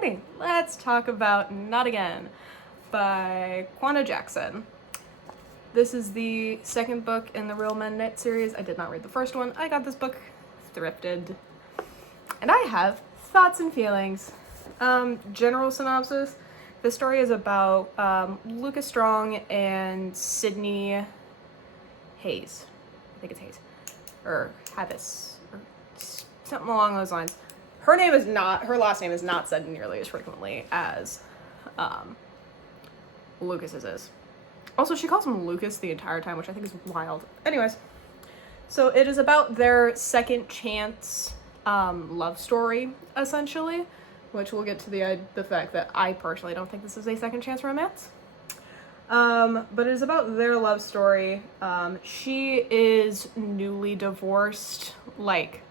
writing. Let's talk about Not Again by Kwana Jackson. This is the second book in the Real Men Knit series. I did not read the first one. I got this book thrifted. And I have thoughts and feelings. General synopsis. The story is about Lucas Strong and Sydney Hayes. I think it's Hayes. Or Havis. Or something along those lines. Her last name is not said nearly as frequently as Lucas's is. Also, she calls him Lucas the entire time, which I think is wild. Anyways, so it is about their second chance love story, essentially, which we'll get to the fact that I personally don't think this is a second chance romance. But it is about their love story. She is newly divorced, like,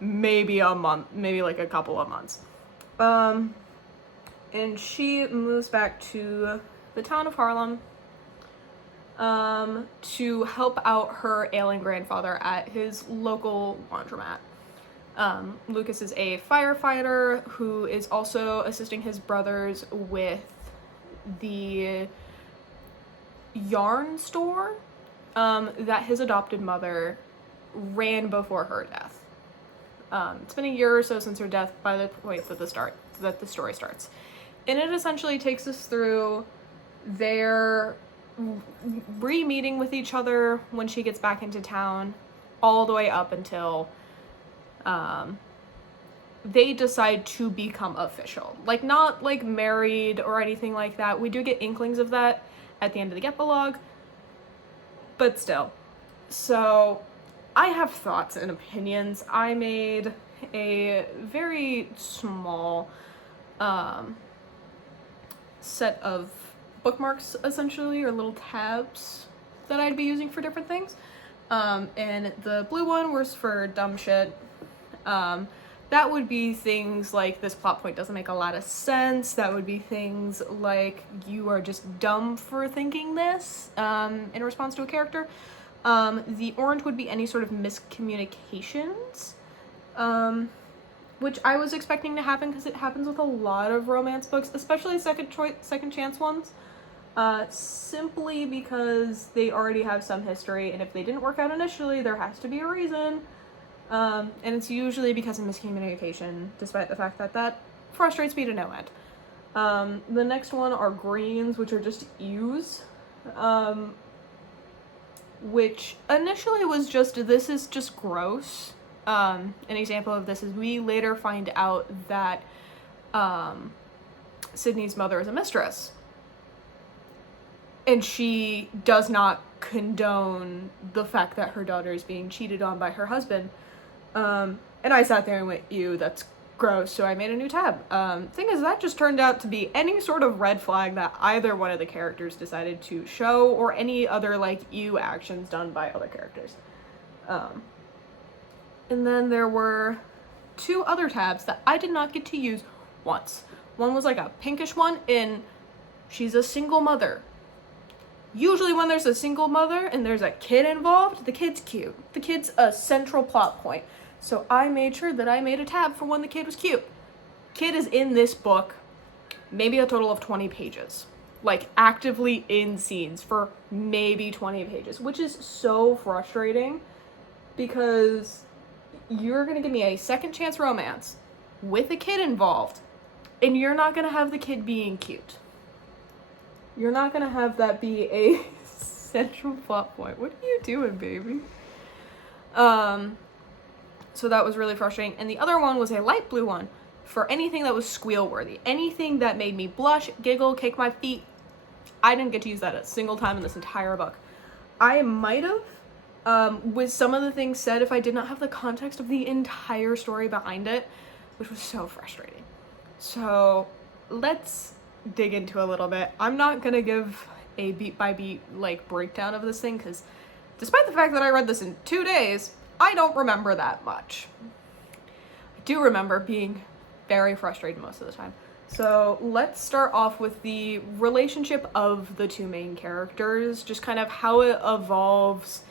maybe a month, maybe like a couple of months. And she moves back to the town of Harlem to help out her ailing grandfather at his local laundromat. Lucas is a firefighter who is also assisting his brothers with the yarn store that his adopted mother ran before her death. It's been a year or so since her death by the point that the story starts. And it essentially takes us through their re-meeting with each other when she gets back into town, all the way up until they decide to become official. Like, not like married or anything like that. We do get inklings of that at the end of the epilogue, but still. So I have thoughts and opinions. I made a very small set of bookmarks, essentially, or little tabs that I'd be using for different things. And the blue one was for dumb shit. That would be things like, this plot point doesn't make a lot of sense. That would be things like, you are just dumb for thinking this, in response to a character. The orange would be any sort of miscommunications, which I was expecting to happen because it happens with a lot of romance books, especially second chance ones, simply because they already have some history, and if they didn't work out initially, there has to be a reason, and it's usually because of miscommunication, despite the fact that frustrates me to no end. The next one are greens, which are just U's, which initially was just, this is just gross. An example of this is we later find out that Sydney's mother is a mistress, and she does not condone the fact that her daughter is being cheated on by her husband. And I sat there and went, ew, that's gross, so I made a new tab. Thing is, that just turned out to be any sort of red flag that either one of the characters decided to show, or any other, like, ew actions done by other characters. And then there were two other tabs that I did not get to use once. One was like a pinkish one, and she's a single mother. Usually when there's a single mother and there's a kid involved, the kid's cute. The kid's a central plot point. So I made sure that I made a tab for when the kid was cute. Kid is in this book maybe a total of 20 pages. Like, actively in scenes for maybe 20 pages, which is so frustrating because you're gonna give me a second chance romance with a kid involved, and you're not gonna have the kid being cute. You're not gonna have that be a central plot point. What are you doing, baby? So that was really frustrating. And the other one was a light blue one for anything that was squeal worthy. Anything that made me blush, giggle, kick my feet. I didn't get to use that a single time in this entire book. I might have, with some of the things said, if I did not have the context of the entire story behind it, which was so frustrating. So let's dig into a little bit. I'm not gonna give a beat by beat, like, breakdown of this thing, because despite the fact that I read this in 2 days, I don't remember that much. I do remember being very frustrated most of the time. So let's start off with the relationship of the two main characters, just kind of how it evolves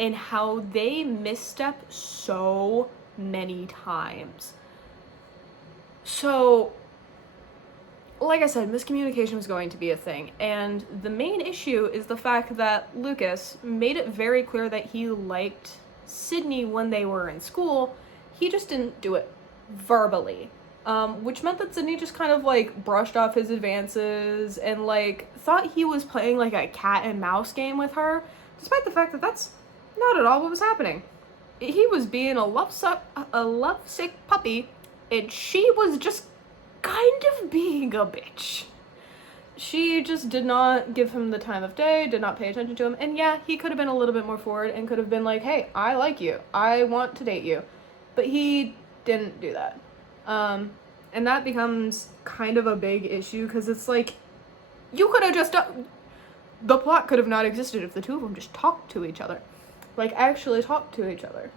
and how they misstep so many times. So like I said, miscommunication was going to be a thing, and the main issue is the fact that Lucas made it very clear that he liked Sydney when they were in school. He just didn't do it verbally, which meant that Sydney just kind of, like, brushed off his advances and, like, thought he was playing, like, a cat and mouse game with her, despite the fact that that's not at all what was happening. He was being a lovesick puppy, and she was just kind of being a bitch. She just did not give him the time of day, did not pay attention to him, and yeah, he could have been a little bit more forward and could have been like, hey, I like you, I want to date you, but he didn't do that. And that becomes kind of a big issue, because it's like, you could have just the plot could have not existed if the two of them just talked to each other. Like, actually talked to each other.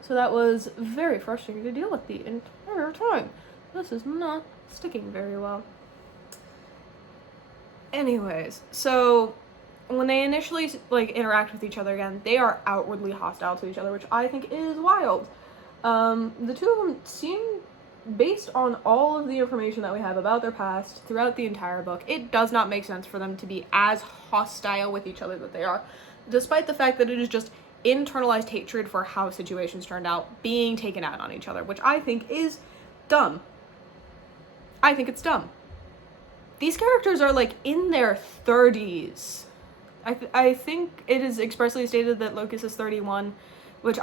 So that was very frustrating to deal with the entire time. This is not sticking very well. Anyways, so when they initially, like, interact with each other again, they are outwardly hostile to each other, which I think is wild. The two of them seem, based on all of the information that we have about their past throughout the entire book, it does not make sense for them to be as hostile with each other that they are, despite the fact that it is just internalized hatred for how situations turned out being taken out on each other, which I think is dumb. I think it's dumb. These characters are, like, in their 30s. I think it is expressly stated that Lucas is 31, which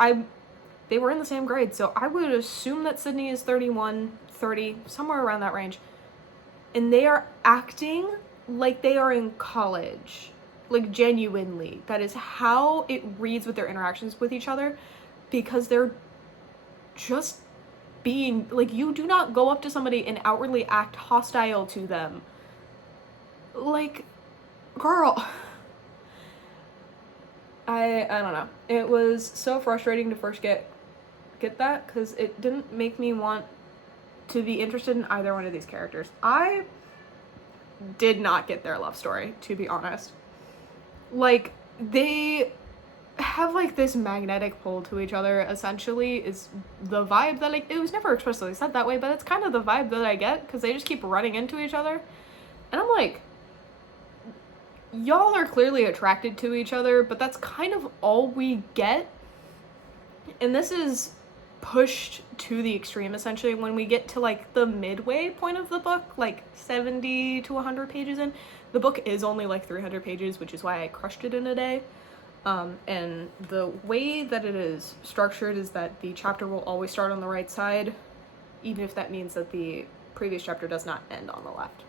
they were in the same grade, so I would assume that Sydney is 31, 30, somewhere around that range. And they are acting like they are in college. Like, genuinely. That is how it reads with their interactions with each other, because they're just being, like, you do not go up to somebody and outwardly act hostile to them. Like, girl. I don't know. It was so frustrating to first get that, because it didn't make me want to be interested in either one of these characters. I did not get their love story, to be honest. Like, they have, like, this magnetic pull to each other, essentially, is the vibe that, like, it was never expressly said that way, but it's kind of the vibe that I get, because they just keep running into each other. And I'm like, y'all are clearly attracted to each other, but that's kind of all we get. And this is pushed to the extreme, essentially, when we get to, like, the midway point of the book, like 70 to 100 pages in. The book is only like 300 pages, which is why I crushed it in a day. And the way that it is structured is that the chapter will always start on the right side, even if that means that the previous chapter does not end on the left.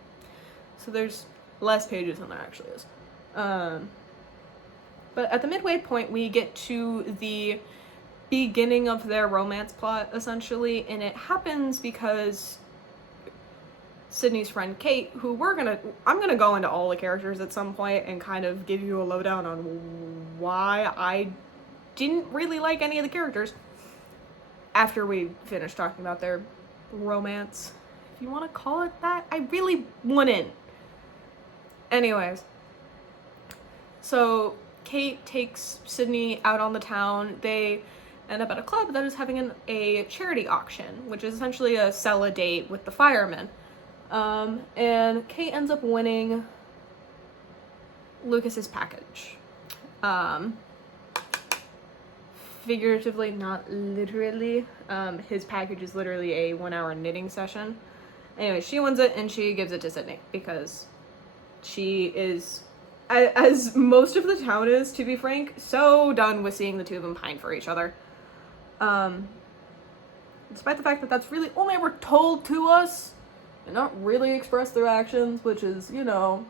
So there's less pages than there actually is. But at the midway point, we get to the beginning of their romance plot, essentially, and it happens because Sydney's friend Kate, who I'm gonna go into all the characters at some point and kind of give you a lowdown on why I didn't really like any of the characters after we finish talking about their romance, if you want to call it that. I really wouldn't. Anyways, so Kate takes Sydney out on the town. They end up at a club that is having a charity auction, which is essentially a sell a date with the firemen. And Kate ends up winning Lucas's package. Figuratively, not literally. His package is literally a 1-hour knitting session. Anyway, she wins it and she gives it to Sydney because she is, as most of the town is, to be frank, so done with seeing the two of them pine for each other. Despite the fact that that's really only ever told to us and not really expressed through actions, which is, you know,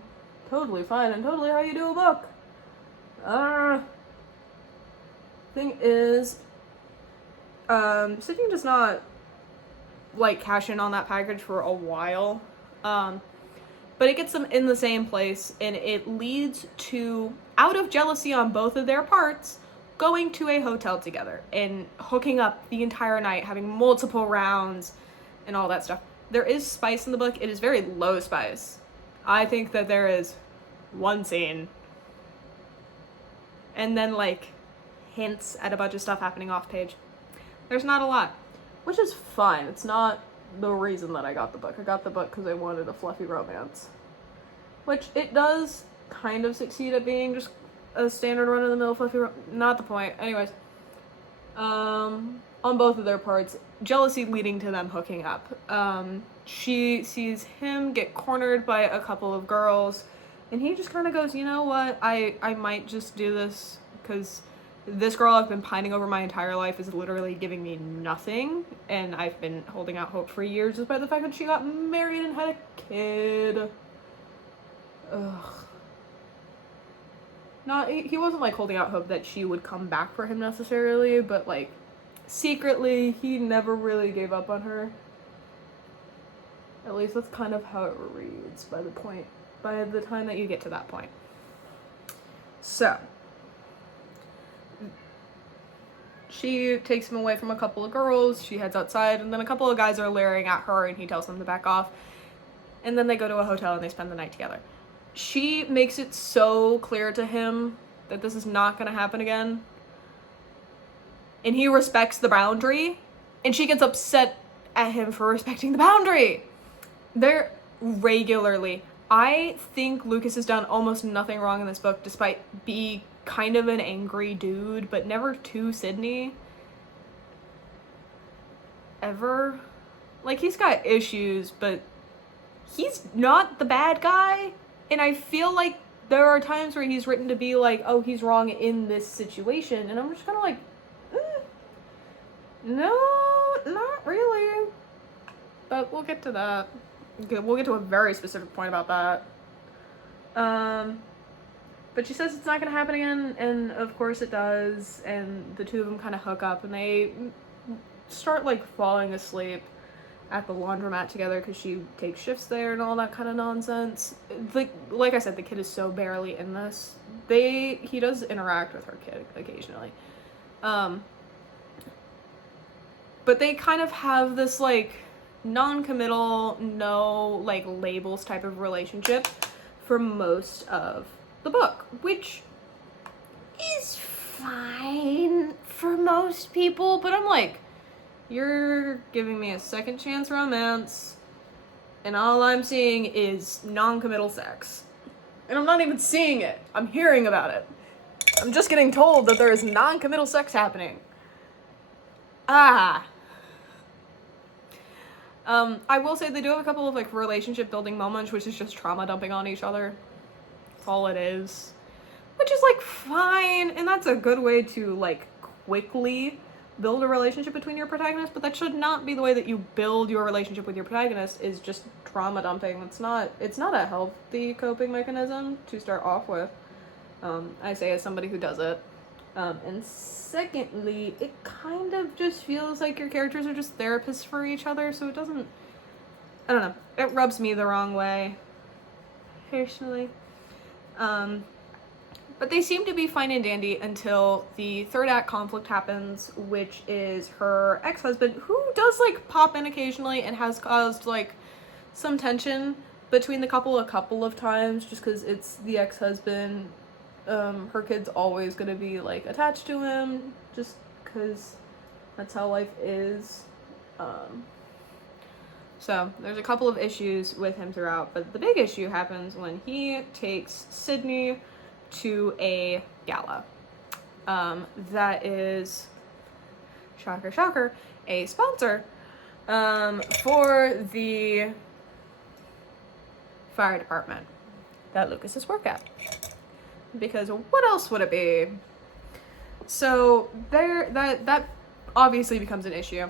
totally fine and totally how you do a book. Thing is, Sydney does not, like, cash in on that package for a while, but it gets them in the same place, and it leads to, out of jealousy on both of their parts, going to a hotel together and hooking up the entire night, having multiple rounds and all that stuff. There is spice in the book. It is very low spice. I think that there is one scene and then, like, hints at a bunch of stuff happening off page. There's not a lot, which is fine. It's not the reason that I got the book. I got the book because I wanted a fluffy romance. Which it does kind of succeed at being just a standard run-of-the-mill fluffy not the point. Anyways. On both of their parts, jealousy leading to them hooking up. She sees him get cornered by a couple of girls, and he just kind of goes, you know what, I might just do this, because this girl I've been pining over my entire life is literally giving me nothing, and I've been holding out hope for years, despite the fact that she got married and had a kid. Ugh. He wasn't, like, holding out hope that she would come back for him necessarily, but, like, secretly, he never really gave up on her. At least that's kind of how it reads by the time that you get to that point. So, she takes him away from a couple of girls, she heads outside, and then a couple of guys are leering at her, and he tells them to back off. And then they go to a hotel and they spend the night together. She makes it so clear to him that this is not going to happen again. And he respects the boundary. And she gets upset at him for respecting the boundary. They're regularly. I think Lucas has done almost nothing wrong in this book, despite being kind of an angry dude, but never to Sydney. Ever. Like, he's got issues, but he's not the bad guy. And I feel like there are times where he's written to be like, oh, he's wrong in this situation. And I'm just kind of like, no, not really. But we'll get to that. We'll get to a very specific point about that. But she says it's not going to happen again. And of course it does. And the two of them kind of hook up. And they start, like, falling asleep at the laundromat together because she takes shifts there and all that kind of nonsense. Like I said, the kid is so barely in this. He does interact with her kid occasionally. But they kind of have this, like, non-committal, no, like, labels type of relationship for most of the book, which is fine for most people, but I'm like, you're giving me a second chance romance, and all I'm seeing is non-committal sex. And I'm not even seeing it. I'm hearing about it. I'm just getting told that there is non-committal sex happening. I will say they do have a couple of, like, relationship building moments, which is just trauma dumping on each other. That's all it is. Which is, like, fine, and that's a good way to, like, quickly build a relationship between your protagonists, but that should not be the way that you build your relationship with your protagonist, is just trauma dumping. It's not a healthy coping mechanism to start off with. I say as somebody who does it. And secondly, it kind of just feels like your characters are just therapists for each other, so it doesn't, I don't know, it rubs me the wrong way, personally. But they seem to be fine and dandy until the third act conflict happens, which is her ex-husband, who does, like, pop in occasionally and has caused, like, some tension between the couple a couple of times, just because it's the ex-husband. Her kid's always gonna be, like, attached to him, just because that's how life is. So there's a couple of issues with him throughout, but the big issue happens when he takes Sydney to a gala. That is, shocker, shocker, a sponsor for the fire department that Lucas's work at. Because what else would it be? So that obviously becomes an issue.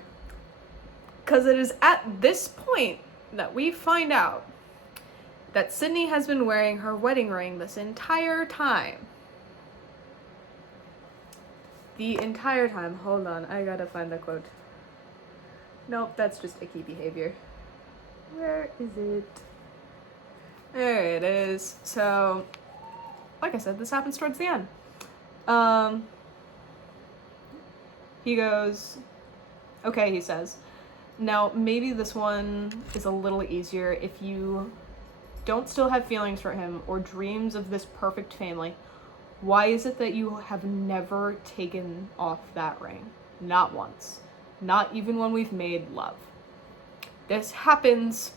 Because it is at this point that we find out that Sydney has been wearing her wedding ring this entire time. The entire time. Hold on, I gotta find the quote. Nope, that's just icky behavior. Where is it? There it is. So, like I said, this happens towards the end. He goes, okay, he says, now maybe this one is a little easier if you don't still have feelings for him or dreams of this perfect family. Why is it that you have never taken off that ring? Not once. Not even when we've made love. This happens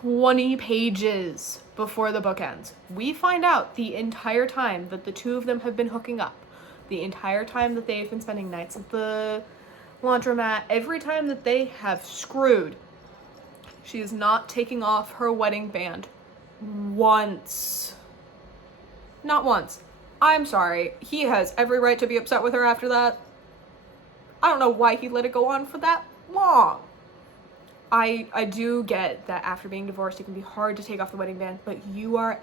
20 pages before the book ends. We find out the entire time that the two of them have been hooking up, the entire time that they've been spending nights at the laundromat, every time that they have screwed, she is not taking off her wedding band once. Not once. I'm sorry. He has every right to be upset with her after that. I don't know why he let it go on for that long. I do get that after being divorced, it can be hard to take off the wedding band, but you're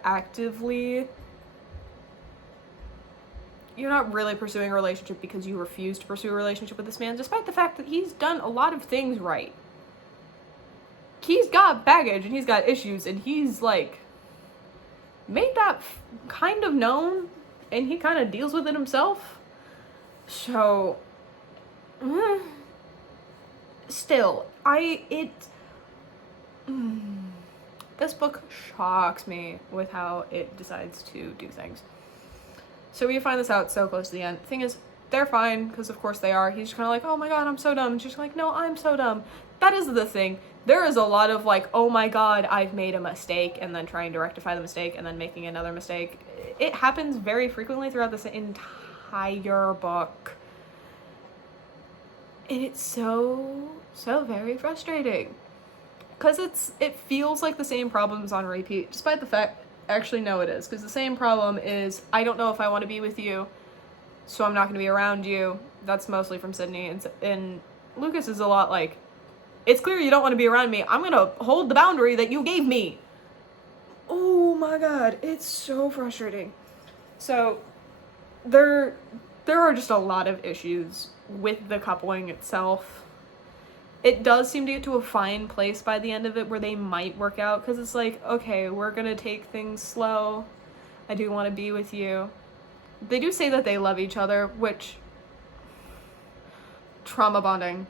not really pursuing a relationship because you refuse to pursue a relationship with this man, despite the fact that he's done a lot of things right. He's got baggage and he's got issues, and he's like made that kind of known, and he kind of deals with it himself. So still, this book shocks me with how it decides to do things. So we find this out so close to the end. The thing is, they're fine, because of course they are. He's just kind of like, oh my god, I'm so dumb. And she's like, no, I'm so dumb. That is the thing. There is a lot of like, oh my god, I've made a mistake, and then trying to rectify the mistake, and then making another mistake. It happens very frequently throughout this entire book. And it's so very frustrating. Because it feels like the same problems on repeat, despite the fact, actually no it is, because the same problem is, I don't know if I want to be with you, so I'm not going to be around you. That's mostly from Sydney, and Lucas is a lot like, it's clear you don't want to be around me, I'm going to hold the boundary that you gave me. Oh my god, it's so frustrating. So, there are just a lot of issues with the coupling itself. It does seem to get to a fine place by the end of it where they might work out, because it's like, okay, we're gonna take things slow. I do want to be with you. They do say that they love each other, which trauma bonding,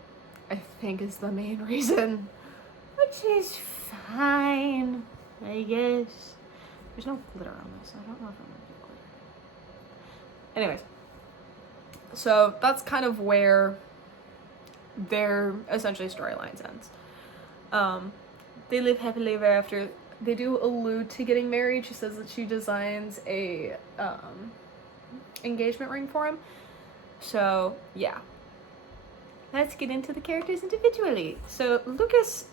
I think, is the main reason. Which is fine, I guess. There's no glitter on this. I don't know if I'm gonna do glitter. Anyways, so that's kind of where their essentially storylines ends. They live happily ever after. They do allude to getting married. She says that she designs a engagement ring for him. So yeah, let's get into the characters individually. So Lucas,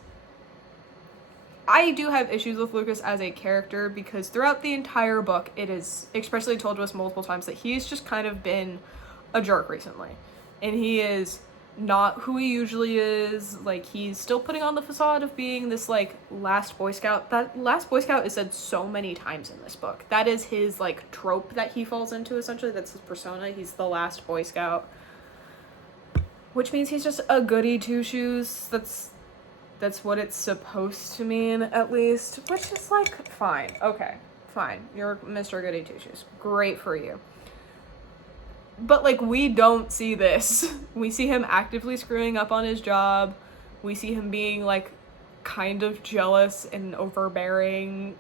I do have issues with Lucas as a character, because throughout the entire book it is expressly told to us multiple times that he's just kind of been a jerk recently, and he is not who he usually is. Like, he's still putting on the facade of being this like last Boy Scout. That last Boy Scout is said so many times in this book. That is his like trope that he falls into, essentially. That's his persona. He's the last Boy Scout, which means he's just a goody two shoes. That's what it's supposed to mean, at least, which is like, fine, okay, fine, you're Mr. Goody Two Shoes, great for you. But, like, we don't see this. We see him actively screwing up on his job. We see him being, like, kind of jealous and overbearing.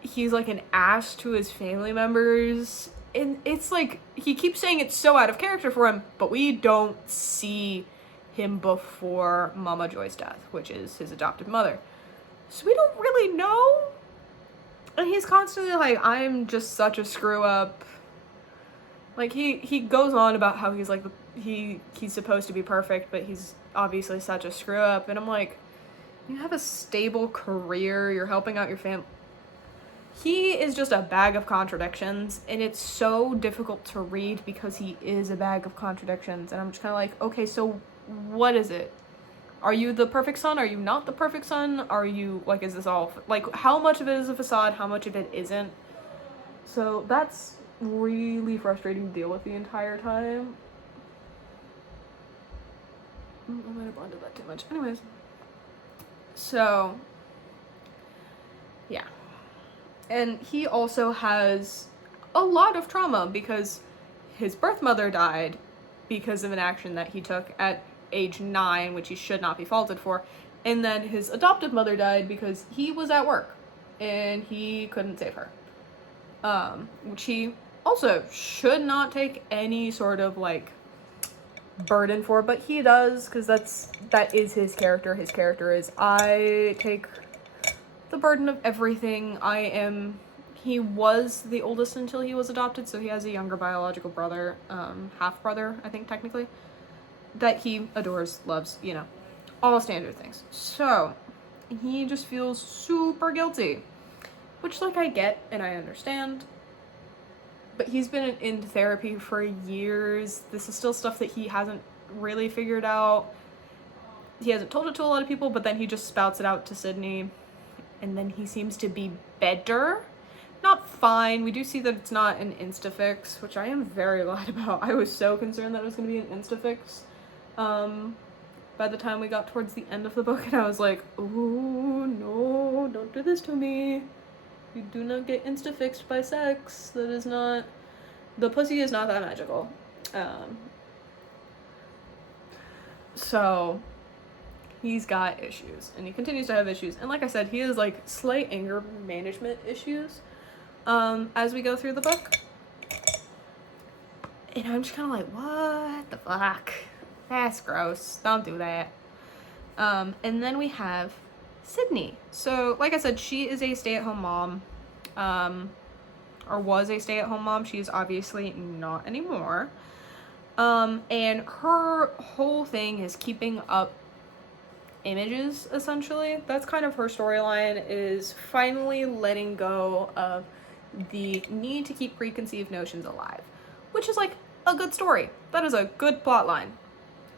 He's, like, an ass to his family members. And it's, like, he keeps saying it's so out of character for him, but we don't see him before Mama Joy's death, which is his adopted mother. So we don't really know. And he's constantly like, I'm just such a screw up. Like, he goes on about how he's like, he's supposed to be perfect, but he's obviously such a screw up. And I'm like, you have a stable career, you're helping out your family. He is just a bag of contradictions, and it's so difficult to read because he is a bag of contradictions. And I'm just kind of like, okay, so what is it? Are you the perfect son? Are you not the perfect son? Are you, like, is this all, like, how much of it is a facade? How much of it isn't? So that's really frustrating to deal with the entire time. I might have blended that too much. Anyways. So, yeah. And he also has a lot of trauma because his birth mother died because of an action that he took at age 9, which he should not be faulted for. And then his adoptive mother died because he was at work and he couldn't save her. Which he also should not take any sort of, like, burden for, but he does, because that is his character. His character is, I take the burden of everything. He was the oldest until he was adopted, so he has a younger biological brother, half brother, I think technically, that he adores, loves, all standard things. So he just feels super guilty, which, like, I get and I understand, but he's been in therapy for years. This is still stuff that he hasn't really figured out. He hasn't told it to a lot of people, but then he just spouts it out to Sydney, and then he seems to be better. Not fine. We do see that it's not an insta-fix, which I am very glad about. I was so concerned that it was going to be an insta-fix by the time we got towards the end of the book, and I was like, oh no, don't do this to me. You do not get insta-fixed by sex. That is not... The pussy is not that magical. So he's got issues, and he continues to have issues. And like I said, he has, like, slight anger management issues as we go through the book. And I'm just kind of like, what the fuck? That's gross. Don't do that. And then we have Sydney. So, like I said, she is a stay-at-home mom, or was a stay-at-home mom. She's obviously not anymore. And her whole thing is keeping up images, essentially. That's kind of her storyline, is finally letting go of the need to keep preconceived notions alive, which is, like, a good story. That is a good plot line.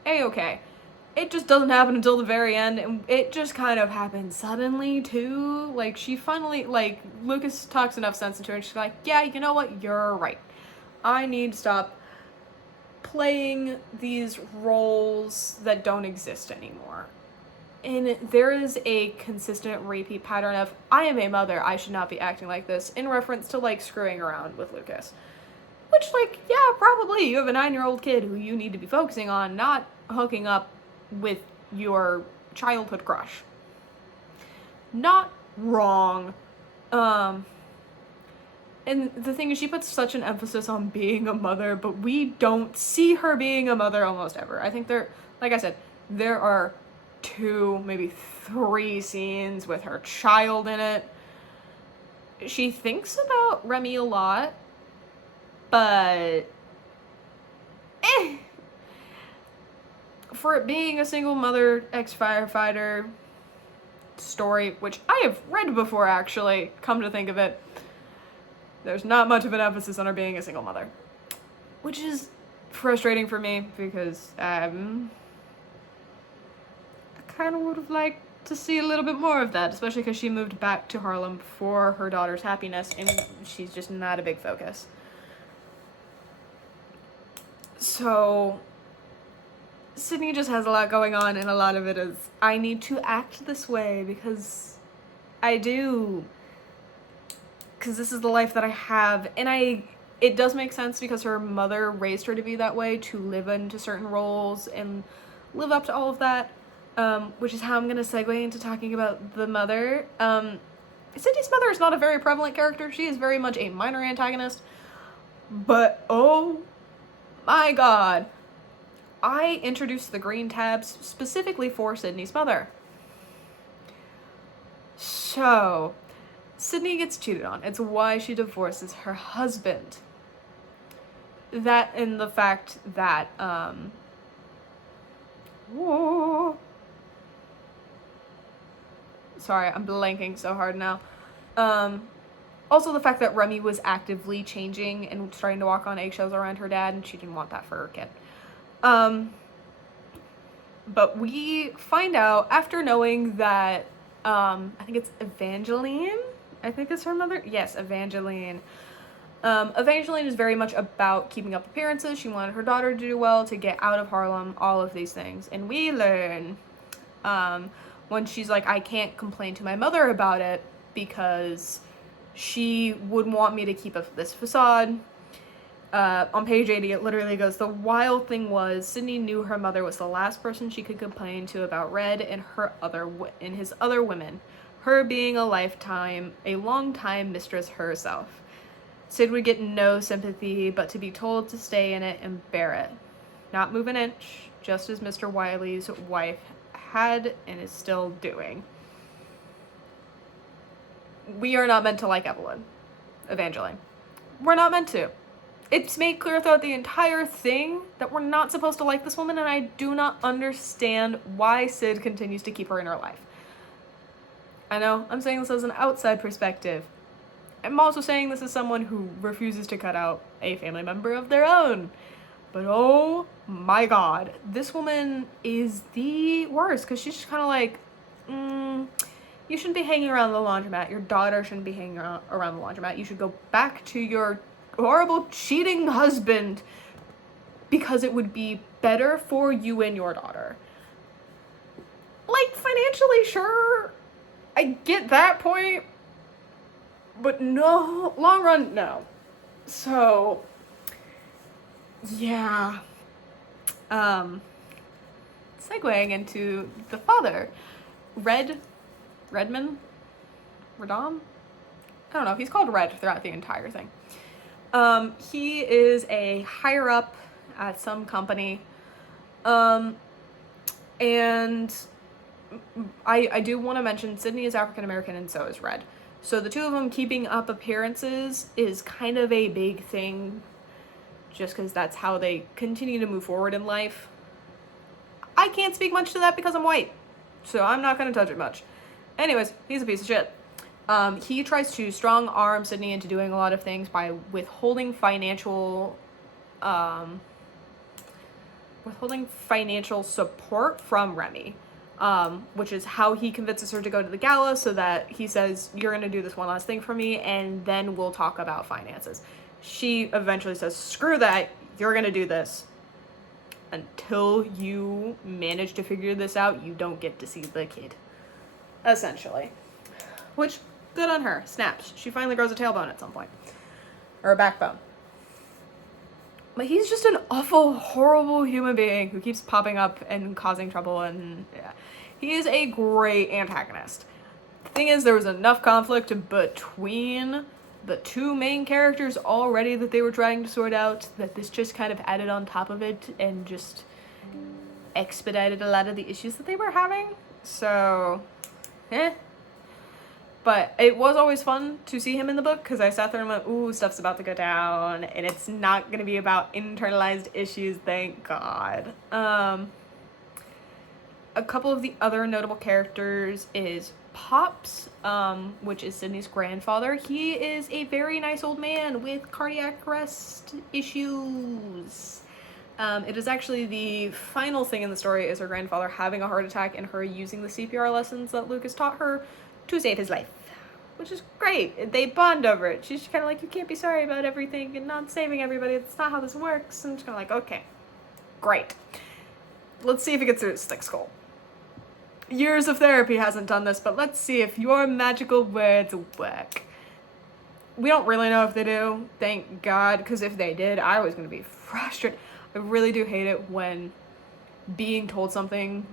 A-okay. It just doesn't happen until the very end, and it just kind of happened suddenly, too. Like, she finally, like, Lucas talks enough sense into her, and she's like, yeah, you know what, you're right. I need to stop playing these roles that don't exist anymore. And there is a consistent repeat pattern of, I am a mother, I should not be acting like this, in reference to, like, screwing around with Lucas. Which, like, yeah, probably. You have a 9-year-old kid who you need to be focusing on, not hooking up with your childhood crush. Not wrong. And the thing is, she puts such an emphasis on being a mother, but we don't see her being a mother almost ever. I think like I said, there are 2, maybe 3 scenes with her child in it. She thinks about Remy a lot, but for it being a single mother ex-firefighter story, which I have read before, actually, come to think of it, there's not much of an emphasis on her being a single mother, which is frustrating for me, because I kind of would have liked to see a little bit more of that, especially because she moved back to Harlem for her daughter's happiness, and she's just not a big focus. So Sydney just has a lot going on, and a lot of it is, I need to act this way because I do. Because this is the life that I have. And it does make sense because her mother raised her to be that way, to live into certain roles and live up to all of that. Which is how I'm going to segue into talking about the mother. Sydney's mother is not a very prevalent character. She is very much a minor antagonist. But, oh my god. I introduced the green tabs specifically for Sydney's mother. So, Sydney gets cheated on. It's why she divorces her husband. That and the fact that, whoa. Sorry, I'm blanking so hard now. Also the fact that Remy was actively changing and starting to walk on eggshells around her dad, and she didn't want that for her kid. But we find out, after knowing that, I think it's Evangeline, I think is her mother? Yes, Evangeline. Evangeline is very much about keeping up appearances. She wanted her daughter to do well, to get out of Harlem, all of these things. And we learn, when she's like, I can't complain to my mother about it because she would want me to keep up this facade. On page 80, it literally goes, the wild thing was, Sydney knew her mother was the last person she could complain to about Red and his other women, her being a long-time mistress herself. Sid would get no sympathy, but to be told to stay in it and bear it. not move an inch, just as Mr. Wiley's wife had and is still doing. We are not meant to like Evangeline. We're not meant to. It's made clear throughout the entire thing that we're not supposed to like this woman, and I do not understand why Sid continues to keep her in her life. I know, I'm saying this as an outside perspective. I'm also saying this as someone who refuses to cut out a family member of their own. But oh my god, this woman is the worst, because she's just kind of like, you shouldn't be hanging around the laundromat. Your daughter shouldn't be hanging around the laundromat. You should go back to your horrible cheating husband because it would be better for you and your daughter. Like, financially, sure, I get that point, but no, long run, no. So, yeah. Segueing into the father, Redman? Redom? I don't know, he's called Red throughout the entire thing. He is a higher up at some company. And I do want to mention Sydney is African American and so is Red. So the two of them keeping up appearances is kind of a big thing, just because that's how they continue to move forward in life. I can't speak much to that because I'm white, so I'm not going to touch it much. Anyways, he's a piece of shit. He tries to strong arm Sydney into doing a lot of things by withholding financial support from Remy, which is how he convinces her to go to the gala, so that he says, you're going to do this one last thing for me, and then we'll talk about finances. She eventually says, screw that, you're going to do this. Until you manage to figure this out, you don't get to see the kid. Essentially. Which, good on her. Snaps. She finally grows a tailbone at some point. Or a backbone. But he's just an awful, horrible human being who keeps popping up and causing trouble, and yeah. He is a great antagonist. The thing is, there was enough conflict between the two main characters already that they were trying to sort out, that this just kind of added on top of it and just expedited a lot of the issues that they were having. So, But it was always fun to see him in the book, because I sat there and went, ooh, stuff's about to go down, and it's not going to be about internalized issues, thank God. A couple of the other notable characters is Pops, which is Sydney's grandfather. He is a very nice old man with cardiac arrest issues. It is actually the final thing in the story is her grandfather having a heart attack and her using the CPR lessons that Lucas taught her to save his life, which is great. They bond over it. She's kind of like, you can't be sorry about everything and not saving everybody. That's not how this works. And I'm just kind of like, okay, great. Let's see if it gets through his thick skull. Years of therapy hasn't done this, but let's see if your magical words work. We don't really know if they do, thank God, because if they did, I was going to be frustrated. I really do hate it when being told something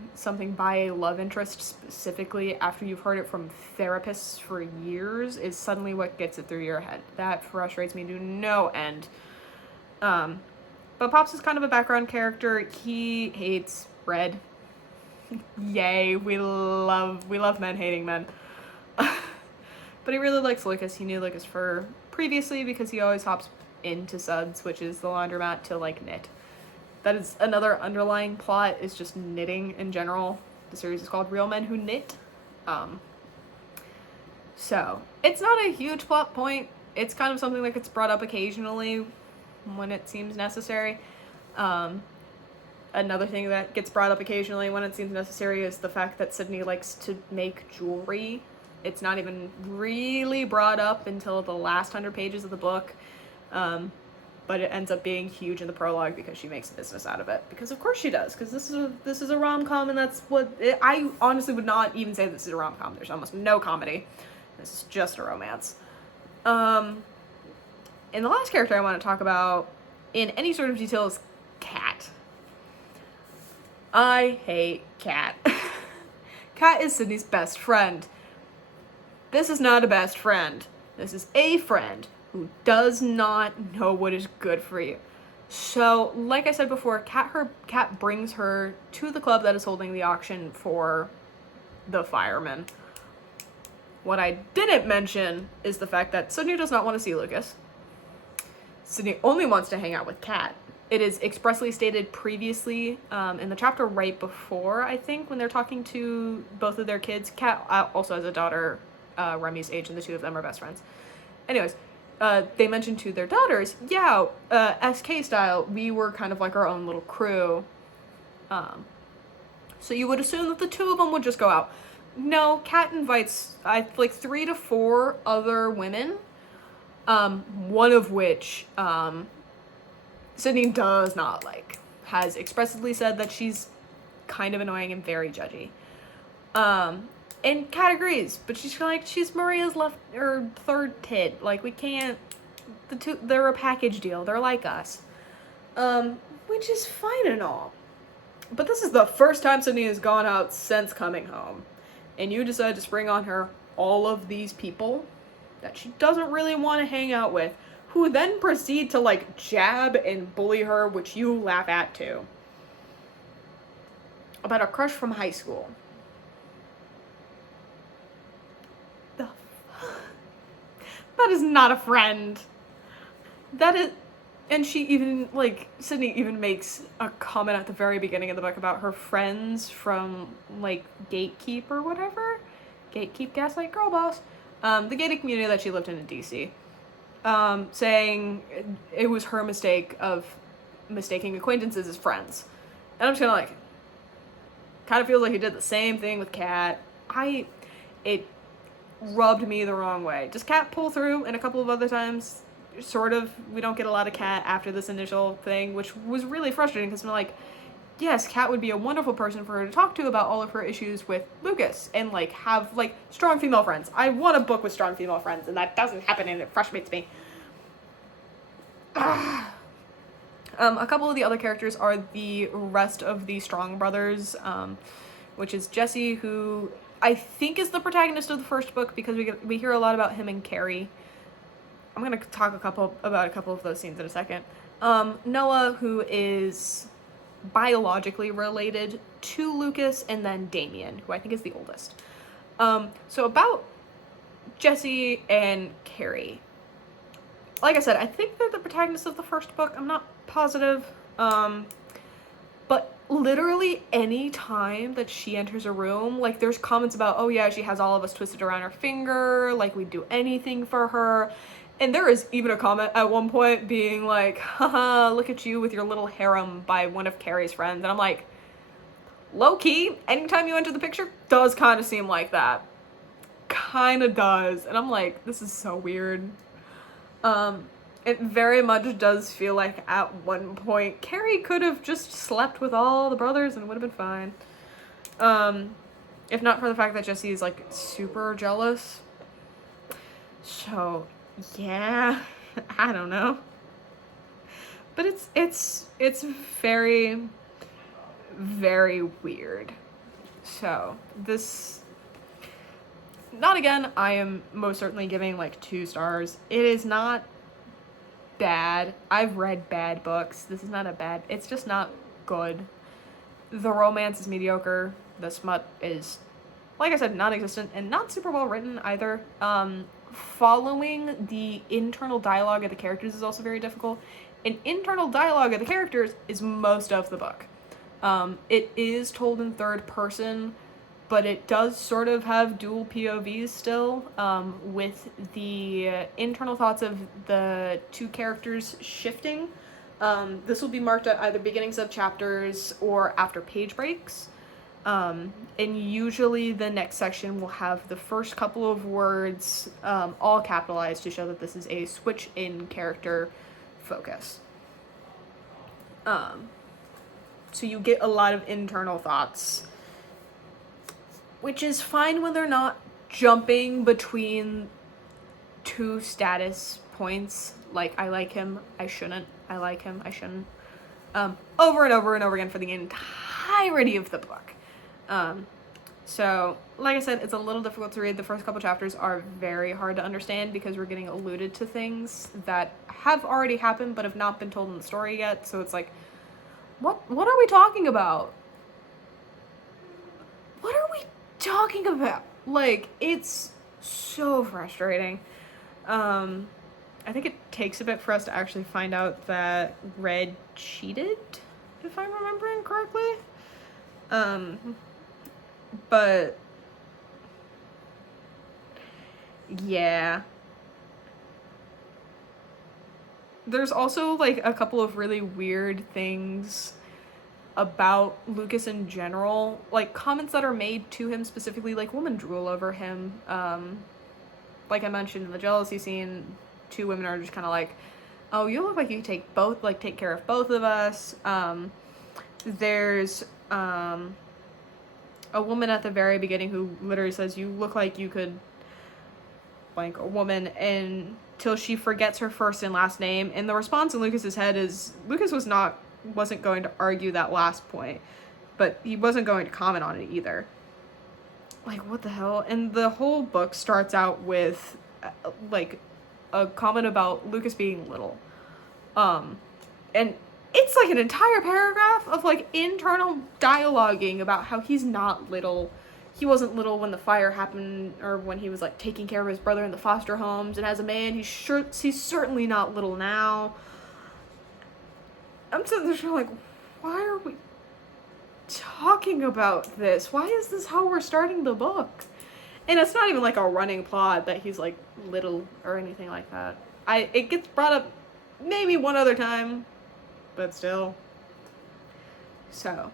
by a love interest, specifically after you've heard it from therapists for years, is suddenly what gets it through your head. That frustrates me to no end. But Pops is kind of a background character. He hates Red. Yay, we love men hating men. But he really likes Lucas. He knew Lucas for previously because he always hops into Suds, which is the laundromat, to like knit. That is another underlying plot, is just knitting in general. The series is called Real Men Who Knit. So it's not a huge plot point. It's kind of something that gets brought up occasionally when it seems necessary. Another thing that gets brought up occasionally when it seems necessary is the fact that Sydney likes to make jewelry. It's not even really brought up until the last 100 pages of the book. But it ends up being huge in the prologue because she makes a business out of it. Because of course she does, because this is a rom-com, and that's what I honestly would not even say this is a rom-com. There's almost no comedy. This is just a romance. And the last character I want to talk about in any sort of detail is Kat. I hate Kat. Kat is Sydney's best friend. This is not a best friend. This is a friend who does not know what is good for you. So, like I said before, Kat brings her to the club that is holding the auction for the firemen. What I didn't mention is the fact that Sydney does not want to see Lucas. Sydney only wants to hang out with Kat. It is expressly stated previously in the chapter right before, I think, when they're talking to both of their kids. Kat also has a daughter, Remy's age, and the two of them are best friends. Anyways, they mentioned to their daughters, SK style, we were kind of like our own little crew. So you would assume that the two of them would just go out. No, Kat invites, 3 to 4 other women, one of which, Sydney does not like, has expressly said that she's kind of annoying and very judgy. And Kat agrees, but she's Maria's third tit. Like, we can't, they're a package deal. They're like us. Which is fine and all. But this is the first time Sydney has gone out since coming home. And you decide to spring on her all of these people that she doesn't really want to hang out with, who then proceed to, jab and bully her, which you laugh at, too. About a crush from high school. That is not a friend. That is... And she even, Sydney even makes a comment at the very beginning of the book about her friends from, Gatekeep or whatever. Gatekeep, Gaslight, Girl Boss. The gated community that she lived in D.C. Saying it was her mistake of mistaking acquaintances as friends. And I'm just kind of feels like he did the same thing with Kat. It rubbed me the wrong way. Does Kat pull through? And a couple of other times, sort of, we don't get a lot of Kat after this initial thing, which was really frustrating because I'm yes, Kat would be a wonderful person for her to talk to about all of her issues with Lucas and have strong female friends. I want a book with strong female friends, and that doesn't happen, and it frustrates me. A couple of the other characters are the rest of the Strong brothers, which is Jesse, who I think is the protagonist of the first book because we hear a lot about him and Carrie. I'm gonna talk about a couple of those scenes in a second. Noah, who is biologically related to Lucas, and then Damien, who I think is the oldest. So about Jesse and Carrie. Like I said, I think they're the protagonists of the first book. I'm not positive. But literally any time that she enters a room, there's comments about, oh yeah, she has all of us twisted around her finger, we'd do anything for her. And there is even a comment at one point being haha, look at you with your little harem by one of Carrie's friends. And I'm low-key, anytime you enter the picture, does kind of seem like that. Kind of does. And I'm this is so weird. It very much does feel like at one point, Carrie could have just slept with all the brothers and it would have been fine. If not for the fact that Jesse is super jealous. So... yeah, I don't know. But it's very, very weird. So, this... not again, I am most certainly giving 2 stars. It is not bad. I've read bad books. This is not a bad... it's just not good. The romance is mediocre. The smut is, like I said, non-existent and not super well written either. Following the internal dialogue of the characters is also very difficult. And internal dialogue of the characters is most of the book. It is told in third person, but it does sort of have dual POVs still, with the internal thoughts of the 2 characters shifting. This will be marked at either beginnings of chapters or after page breaks. And usually the next section will have the first couple of words all capitalized to show that this is a switch in character focus. So you get a lot of internal thoughts, which is fine when they're not jumping between 2 status points. I like him, I shouldn't. I like him, I shouldn't. Over and over and over again for the entirety of the book. So, like I said, it's a little difficult to read. The first couple chapters are very hard to understand because we're getting alluded to things that have already happened but have not been told in the story yet. So it's like, what are we talking about? What are we talking about? Like, it's so frustrating. I think it takes a bit for us to actually find out that Red cheated, if I'm remembering correctly. But yeah. There's also like a couple of really weird things about Lucas in general, like comments that are made to him specifically, like women drool over him. Like I mentioned in the jealousy scene, two women are just kind of like, oh, you look like you take care of both of us. There's a woman at the very beginning who literally says, you look like you could blank a woman until she forgets her first and last name. And the response in Lucas's head is Lucas wasn't going to argue that last point, but he wasn't going to comment on it either. Like, what the hell? And the whole book starts out with like a comment about Lucas being little. And it's like an entire paragraph of like internal dialoguing about how he's not little. He wasn't little when the fire happened or when he was like taking care of his brother in the foster homes, and as a man he's certainly not little now. I'm sitting there like, why are we talking about this? Why is this how we're starting the book? And it's not even like a running plot that he's like little or anything like that. It gets brought up maybe one other time, but still. So,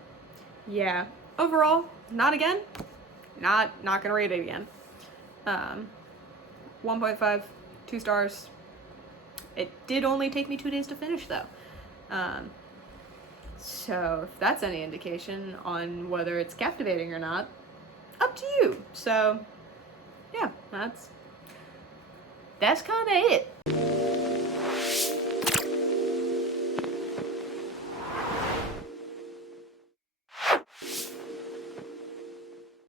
yeah. Overall, not again. Not gonna rate it again. 1.5, 2 stars. It did only take me 2 days to finish though. So if that's any indication on whether it's captivating or not, up to you. So yeah, that's kind of it.